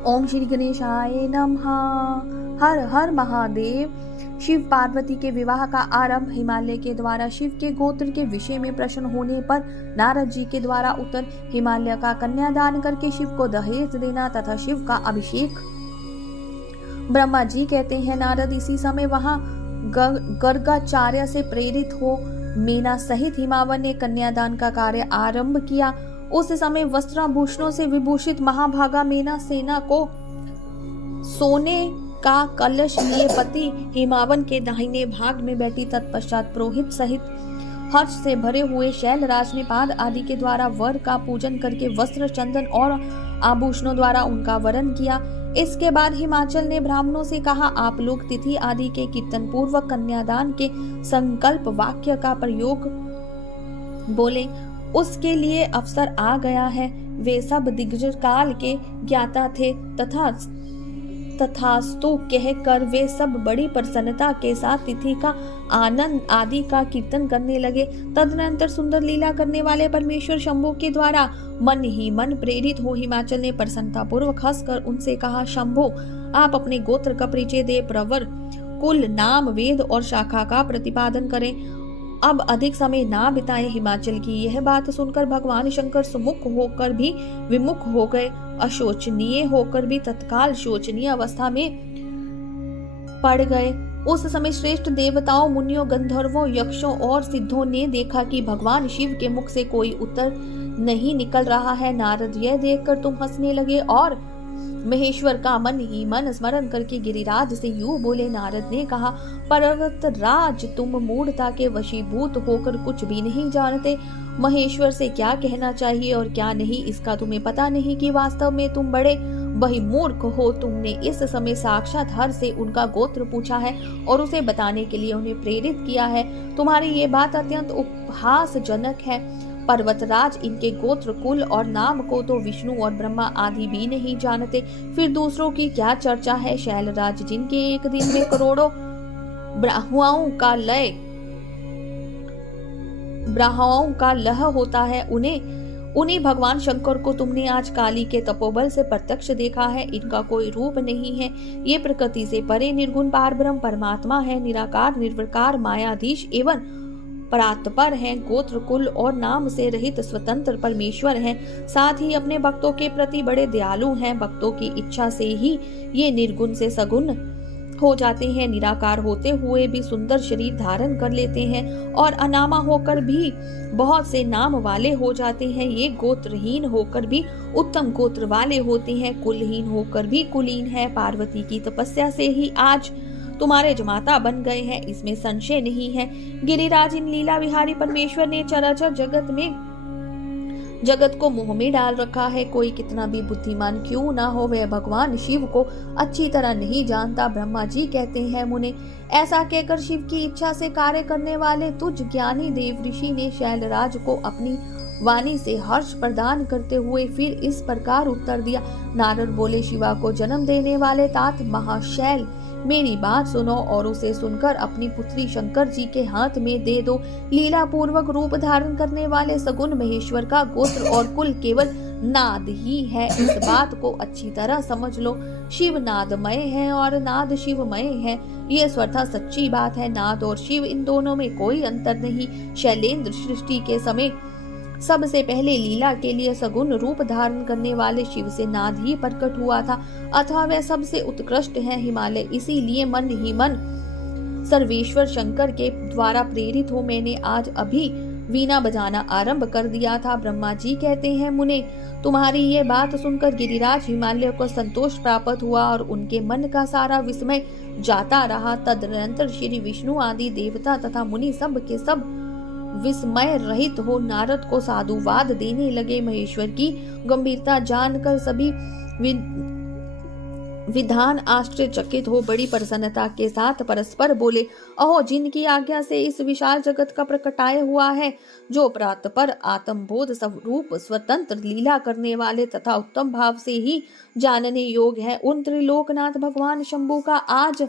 ओम श्री गणेशाय नमः। हर हर महादेव। शिव पार्वती के विवाह का आरंभ हिमालय के द्वारा शिव के गोत्र के विषय में प्रश्न होने पर नारद जी के द्वारा उत्तर हिमालय का कन्यादान करके शिव को दहेज देना तथा शिव का अभिषेक। ब्रह्मा जी कहते हैं, नारद इसी समय वहां गर्गाचार्य से प्रेरित हो मीना सहित हिमावन ने कन्यादान का कार्य आरंभ किया। उस समय वस्त्राभूषणों से विभूषित महाभागा मीना सेना को सोने का कलश लिए पति हिमावन के दाहिने भाग में बैठी तत्पश्चात पुरोहित सहित हर्ष से भरे हुए शैलराज ने पाद आदि के द्वारा वर का पूजन करके वस्त्र चंदन और आभूषणों द्वारा उनका वरण किया। इसके बाद हिमाचल ने ब्राह्मणों से कहा, आप लोग तिथि आदि के कीर्तन पूर्वक कन्यादान के संकल्प वाक्य का प्रयोग बोले, उसके लिए अवसर आ गया है। वे सब दिग्गज काल के ज्ञाता थे तथास्तु कहकर वे सब बड़ी प्रसन्नता के साथ तिथि का आनंद आदि का कीर्तन करने लगे। तदनंतर सुंदर लीला करने वाले परमेश्वर शंभु के द्वारा मन ही मन प्रेरित हो हिमाचल ने प्रसन्नता पूर्वक हंसकर उनसे कहा, शंभु आप अपने गोत्र का परिचय दे, प्रवर कुल नाम वेद और शाखा का प्रतिपादन करें। अब अधिक समय ना बिताए। हिमाचल की यह बात सुनकर भगवान शंकर सुमुख होकर भी विमुख हो गए, अशोचनीय होकर भी तत्काल शोचनीय अवस्था में पड़ गए। उस समय श्रेष्ठ देवताओं, मुनियों, गंधर्वों, यक्षों और सिद्धों ने देखा कि भगवान शिव के मुख से कोई उत्तर नहीं निकल रहा है। नारद यह देखकर तुम हंसने लगे और महेश्वर का मन ही मन स्मरण करके गिरिराज से यूं बोले। नारद ने कहा, पर्वतराज तुम मूढ़ता के वशीभूत होकर कुछ भी नहीं जानते। महेश्वर से क्या कहना चाहिए और क्या नहीं इसका तुम्हें पता नहीं कि वास्तव में तुम बड़े बहिमूर्ख हो। तुमने इस समय साक्षात हर से उनका गोत्र पूछा है और उसे बताने के लिए उन्हें प्रेरित किया है। तुम्हारी ये बात अत्यंत उपहासजनक है। पर्वतराज इनके गोत्र, कुल और नाम को तो विष्णु और ब्रह्मा आदि भी नहीं जानते, फिर दूसरों की क्या चर्चा है। शैलराज जिनके एक दिन में करोड़ों ब्राह्मणों का लह होता है, उन्हीं भगवान शंकर को तुमने आज काली के तपोबल से प्रत्यक्ष देखा है। इनका कोई रूप नहीं है। ये प्रकृति से परे निर्गुण पारब्रह्म परमात्मा है, निराकार निर्विकार मायाधीश एवं परात्पर हैं, गोत्र कुल और नाम से रहित स्वतंत्र परमेश्वर हैं। साथ ही अपने भक्तों के प्रति बड़े दयालु हैं। भक्तों की इच्छा से ही ये निर्गुण से सगुण हो जाते हैं, निराकार होते हुए भी सुंदर शरीर धारण कर लेते हैं और अनामा होकर भी बहुत से नाम वाले हो जाते हैं। ये गोत्रहीन होकर भी उत्तम गोत्र वाले होते हैं, कुलहीन होकर भी कुलीन है। पार्वती की तपस्या से ही आज तुम्हारे जमाता बन गए हैं, इसमें संशय नहीं है। गिरिराज इन लीला विहारी परमेश्वर ने चराचर जगत को मुंह में डाल रखा है। कोई कितना भी बुद्धिमान क्यों ना हो, वह भगवान शिव को अच्छी तरह नहीं जानता। ब्रह्मा जी कहते हैं, मुने ऐसा कहकर शिव की इच्छा से कार्य करने वाले तुझ ज्ञानी देव ऋषि ने शैलराज को अपनी वाणी से हर्ष प्रदान करते हुए फिर इस प्रकार उत्तर दिया। नारद बोले, शिवा को जन्म देने वाले तात महाशैल मेरी बात सुनो और उसे सुनकर अपनी पुत्री शंकर जी के हाथ में दे दो। लीला पूर्वक रूप धारण करने वाले सगुण महेश्वर का गोत्र और कुल केवल नाद ही है। इस बात को अच्छी तरह समझ लो। शिव नादमय है और नाद शिवमय है, ये स्वतः सच्ची बात है। नाद और शिव इन दोनों में कोई अंतर नहीं। शैलेंद्र सृष्टि के समय सबसे पहले लीला के लिए सगुण रूप धारण करने वाले शिव से नाद ही प्रकट हुआ था, अथवा वह सबसे उत्कृष्ट है। हिमालय इसीलिए मन ही मन सर्वेश्वर शंकर के द्वारा प्रेरित हो मैंने आज अभी वीणा बजाना आरंभ कर दिया था। ब्रह्मा जी कहते हैं, मुने तुम्हारी ये बात सुनकर गिरिराज हिमालय को संतोष प्राप्त हुआ और उनके मन का सारा विस्मय जाता रहा। तदनंतर श्री विष्णु आदि देवता तथा मुनि सब के सब विस्मय रहित हो नारद को साधुवाद देने लगे। महेश्वर की गंभीरता जानकर सभी विधान आश्चर्यचकित हो बड़ी प्रसन्नता के साथ परस्पर बोले, अहो जिनकी आज्ञा से इस विशाल जगत का प्रकटाय हुआ है, जो प्रातपर आत्मबोध स्वरूप स्वतंत्र लीला करने वाले तथा उत्तम भाव से ही जानने योग्य है, उन त्रिलोकनाथ भगवान शंभु का आज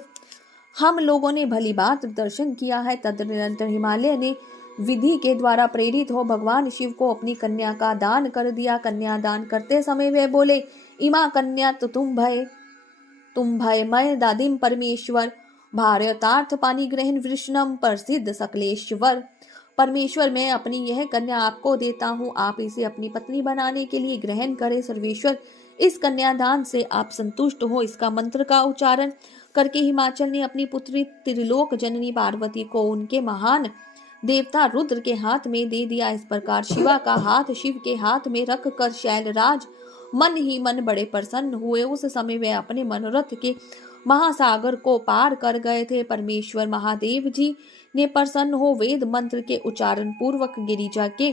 हम लोगों ने भली बात दर्शन किया है। तदनंतर हिमालय ने विधि के द्वारा प्रेरित हो भगवान शिव को अपनी कन्या का दान कर दिया। कन्या दान करते समय वे बोले, इमा कन्या तो तुम भयमय दादिम परमेश्वर, भारतार्थ पानी ग्रहण वृषणम प्रसिद्ध सकलेश्वर। परमेश्वर, मैं अपनी यह कन्या आपको देता हूँ, आप इसे अपनी पत्नी बनाने के लिए ग्रहण करें। सर्वेश्वर, इस कन्यादान से आप संतुष्ट हो। इसका मंत्र का उच्चारण करके हिमाचल ने अपनी पुत्री त्रिलोक जननी पार्वती को उनके महान देवता रुद्र के हाथ में दे दिया। इस प्रकार शिवा का हाथ शिव के हाथ में रख कर शैलराज मन ही मन बड़े प्रसन्न हुए। उस समय वे अपने मनोरथ के महासागर को पार कर गए थे। परमेश्वर महादेव जी ने प्रसन्न हो वेद मंत्र के उच्चारण पूर्वक गिरिजा के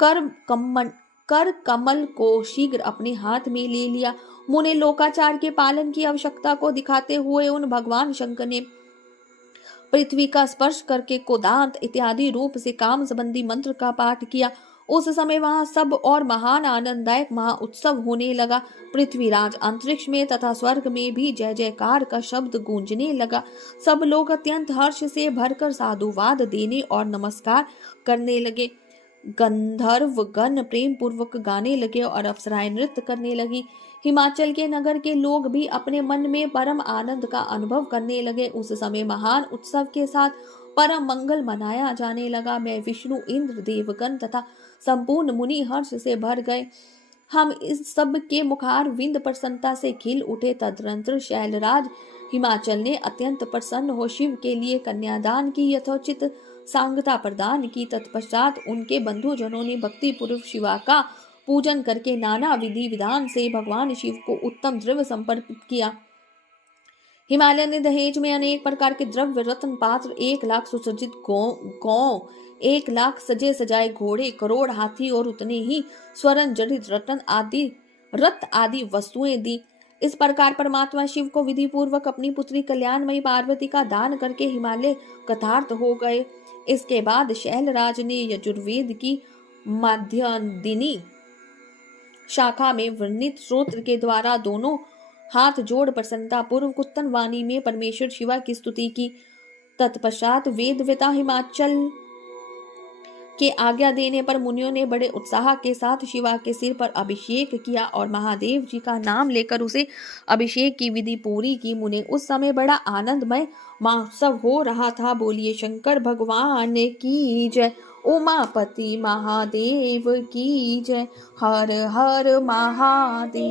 कर कमल को शीघ्र अपने हाथ में ले लिया। मुने लोकाचार के पालन की आवश्यकता को दिखाते हुए उन भगवान शंकर ने पृथ्वी का स्पर्श करके कोदांत इत्यादि रूप से काम संबंधी मंत्र का पाठ किया। उस समय वहां सब और महान आनंददायक महा उत्सव होने लगा। पृथ्वीराज अंतरिक्ष में तथा स्वर्ग में भी जय जयकार का शब्द गूंजने लगा। सब लोग अत्यंत हर्ष से भरकर साधुवाद देने और नमस्कार करने लगे। गंधर्व गण प्रेम पूर्वक गाने लगे और अप्सराएं नृत्य करने लगी। हिमाचल के नगर के लोग भी अपने मन में परम आनंद का अनुभव करने लगे। उस समय महान उत्सव के साथ परम मंगल मनाया जाने लगा। मैं विष्णु इंद्र देवगण तथा संपूर्ण मुनि हर्ष से भर गए। हम इस सब के मुखार विंद प्रसन्नता से खिल उठे। तदनंतर शैलराज हिमाचल ने अत्यंत प्रसन्न हो शिव के लिए कन्यादान की यथोचित सांगता प्रदान की। तत्पश्चात उनके बंधुजनों ने भक्ति पूर्वक शिवा का पूजन करके नाना विधि विधान से भगवान शिव को उत्तम द्रव्य समर्पित किया। हिमालय ने दहेज में अनेक प्रकार के द्रव्य, रत्न पात्र, 1,00,000 सुसज्जित गौ, 1,00,000 सजे सजाए घोड़े, करोड़ हाथी और उतने ही स्वर्ण जड़ित रत्न आदि वस्तुएं दी। इस प्रकार परमात्मा शिव को विधि पूर्वक अपनी पुत्री कल्याणमयी पार्वती का दान करके हिमालय कृतार्थ हो गए। इसके बाद शैलराज ने यजुर्वेद की माध्यदिनी शाखा में वर्णित श्रोत्र के द्वारा दोनों हाथ जोड़ प्रसन्नता पूर्वक उत्तम वाणी में परमेश्वर शिवा की स्तुति की। तत्पश्चात वेदवेता हिमाचल के आज्ञा देने पर मुनियों ने बड़े उत्साह के साथ शिवा के सिर पर अभिषेक किया और महादेव जी का नाम लेकर उसे अभिषेक की विधि पूरी की। मुने उस समय बड़ा आनंदमय महोत्सव हो रहा था। बोलिए शंकर भगवान की जय। उमापति महादेव की जय। हर हर महादेव।